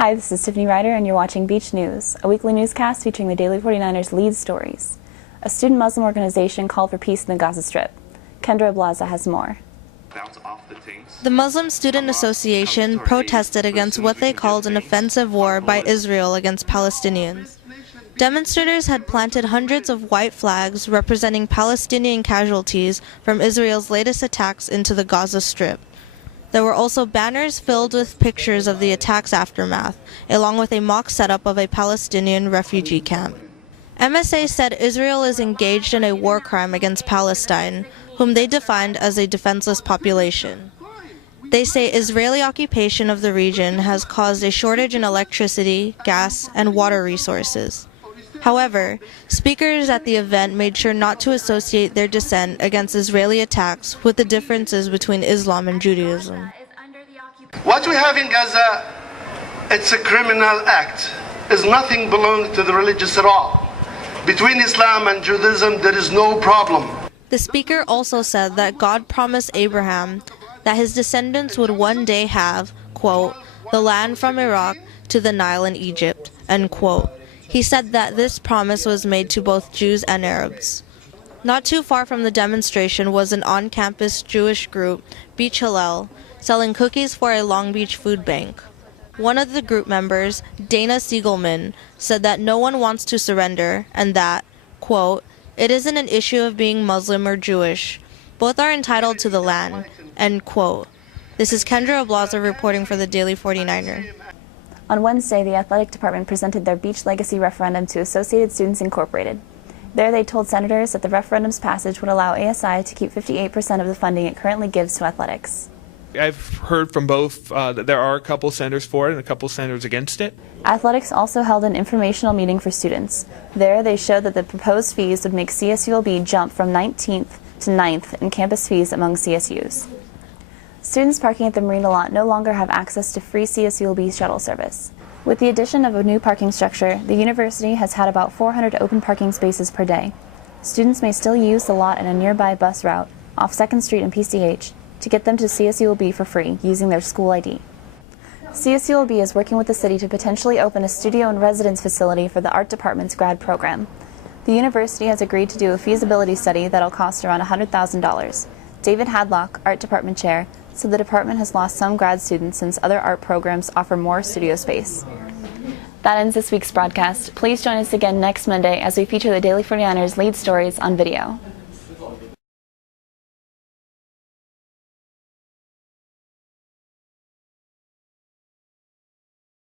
Hi, this is Tiffany Ryder, and you're watching Beach News, a weekly newscast featuring the Daily 49ers lead stories. A student Muslim organization called for peace in the Gaza Strip. Kendra Blaza has more. The Muslim Student Association protested against what they called an offensive war by Israel against Palestinians. Demonstrators had planted hundreds of white flags representing Palestinian casualties from Israel's latest attacks into the Gaza Strip. There were also banners filled with pictures of the attack's aftermath, along with a mock setup of a Palestinian refugee camp. MSA said Israel is engaged in a war crime against Palestine, whom they defined as a defenseless population. They say Israeli occupation of the region has caused a shortage in electricity, gas, and water resources. However, speakers at the event made sure not to associate their dissent against Israeli attacks with the differences between Islam and Judaism. What we have in Gaza, it's a criminal act. It's nothing belonging to the religious at all. Between Islam and Judaism, there is no problem. The speaker also said that God promised Abraham that his descendants would one day have, quote, the land from Iraq to the Nile in Egypt, end quote. He said that this promise was made to both Jews and Arabs. Not too far from the demonstration was an on-campus Jewish group, Beach Hillel, selling cookies for a Long Beach food bank. One of the group members, Dana Siegelman, said that no one wants to surrender and that, quote, it isn't an issue of being Muslim or Jewish. Both are entitled to the land, end quote. This is Kendra Blaza reporting for the Daily 49er. On Wednesday, the athletic department presented their Beach Legacy Referendum to Associated Students Incorporated. There they told senators that the referendum's passage would allow ASI to keep 58% of the funding it currently gives to athletics. I've heard from both that there are a couple senators for it and a couple senators against it. Athletics also held an informational meeting for students. There they showed that the proposed fees would make CSULB jump from 19th to 9th in campus fees among CSUs. Students parking at the Marina Lot no longer have access to free CSULB shuttle service. With the addition of a new parking structure, the university has had about 400 open parking spaces per day. Students may still use the lot in a nearby bus route off 2nd Street and PCH to get them to CSULB for free using their school ID. CSULB is working with the city to potentially open a studio and residence facility for the art department's grad program. The university has agreed to do a feasibility study that'll cost around $100,000. David Hadlock, art department chair, said the department has lost some grad students since other art programs offer more studio space. That ends this week's broadcast. Please join us again next Monday as we feature the Daily 49ers lead stories on video.